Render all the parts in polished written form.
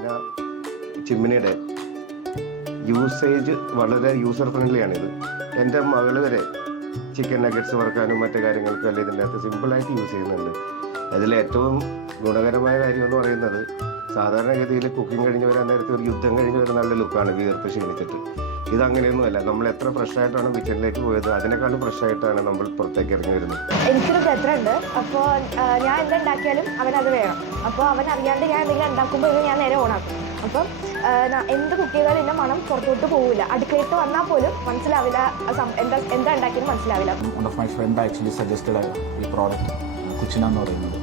പിന്നെ ചിമ്മിനിയുടെ യൂസേജ് വളരെ യൂസർ ഫ്രണ്ട്ലിയാണിത്. എൻ്റെ മകൾ വരെ ചിക്കൻ നഗറ്റ്സ് വറുക്കാനും മറ്റു കാര്യങ്ങൾക്കും അല്ലെ ഇതിൻ്റെ അകത്ത് സിമ്പിളായിട്ട് യൂസ് ചെയ്യുന്നുണ്ട്. അതിലേറ്റവും ഗുണകരമായ കാര്യം എന്ന് പറയുന്നത് സാധാരണഗതിയിൽ കുക്കിംഗ് കഴിഞ്ഞ് വരാൻ നേരത്തെ ഒരു യുദ്ധം കഴിഞ്ഞ് വരുന്ന നല്ല ലുക്കാണ് വിയർത്ത് ക്ഷീണിച്ചിട്ട്. ഇതങ്ങനെയൊന്നുമല്ല. നമ്മൾ എത്ര ഫ്രഷായിട്ടാണ് കിച്ചണിലേക്ക് പോയത് അതിനേക്കാളും ഫ്രഷായിട്ടാണ് നമ്മൾ പുറത്തേക്ക് ഇറങ്ങി വരുന്നത്. എനിക്കൊരു ബ്രദറുണ്ട്. അപ്പോൾ ഞാൻ എന്തുണ്ടാക്കിയാലും അവനത് വേണം. അപ്പോൾ അവൻ അറിയാണ്ട് ഞാൻ എന്തെങ്കിലും ഉണ്ടാക്കുമ്പോൾ ഇത് ഞാൻ നേരെ ഓണാക്കും. അപ്പം എന്ത് കുക്ക് ചെയ്താലും എൻ്റെ മണം പുറത്തോട്ട് പോകില്ല. അടുക്കളയിട്ട് വന്നാൽ പോലും മനസ്സിലാവില്ല എന്താ ഉണ്ടാക്കിയത് മനസ്സിലാവില്ല. One of my friend actually suggested ഈ പ്രോഡക്റ്റ് കുച്ചിന എന്ന് പറയുന്നത്.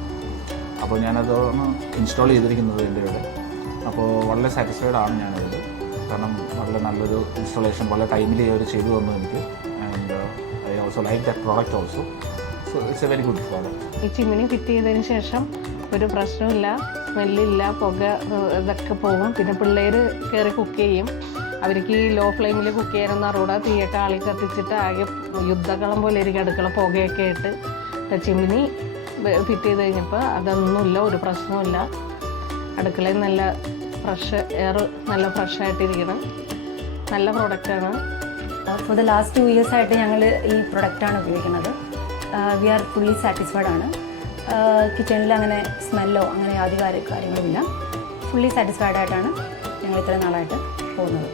അപ്പോൾ ഞാനത് ഇൻസ്റ്റാൾ ചെയ്തിരിക്കുന്നത് എൻ്റെ ഇവിടെ. അപ്പോൾ വളരെ സാറ്റിസ്ഫൈഡ് ആണ് ഞാനതിൽ. കാരണം വളരെ നല്ലൊരു ഇൻസ്റ്റാളേഷൻ വളരെ ടൈമിലി അവർ ചെയ്തു തന്നു എനിക്ക്. And I also like that product also. So it's A very good product. ഈ ചിമ്മിനി ഫിറ്റ് ചെയ്തതിന് ശേഷം ഒരു പ്രശ്നമില്ല, സ്മെല്ലില്ല, പുക ഇതൊക്കെ പോകും. പിന്നെ പിള്ളേർ കയറി കുക്ക് ചെയ്യും. അവർക്ക് ഈ ലോ ഫ്ലെയിമിൽ കുക്ക് ചെയ്യാനൊന്നും അറിയൂടെ. തീയൊക്കെ ആളി കത്തിച്ചിട്ട് ആകെ യുദ്ധക്കളം പോലെ ഇരിക്കും അടുക്കള, പുകയൊക്കെ ഇട്ട്. ചിമ്മിനി ഫിറ്റ് ചെയ്ത് കഴിഞ്ഞപ്പോൾ അതൊന്നുമില്ല, ഒരു പ്രശ്നമില്ല. അടുക്കളയിൽ നല്ല ഫ്രഷ് എയർ, നല്ല ഫ്രഷായിട്ടിരിക്കണം. നല്ല പ്രോഡക്റ്റാണ്. ഫോർ ദ ലാസ്റ്റ് 2 years ആയിട്ട് ഞങ്ങൾ ഈ പ്രൊഡക്റ്റാണ് ഉപയോഗിക്കുന്നത്. വി ആർ ഫുള്ളി സാറ്റിസ്ഫൈഡ് ആണ്. കിച്ചണിൽ അങ്ങനെ സ്മെല്ലോ അങ്ങനെ യാതൊരു കാര്യങ്ങളുമില്ല. ഫുള്ളി സാറ്റിസ്ഫൈഡ് ആയിട്ടാണ് ഞങ്ങൾ ഇത്രയും നാളായിട്ട് പോകുന്നത്.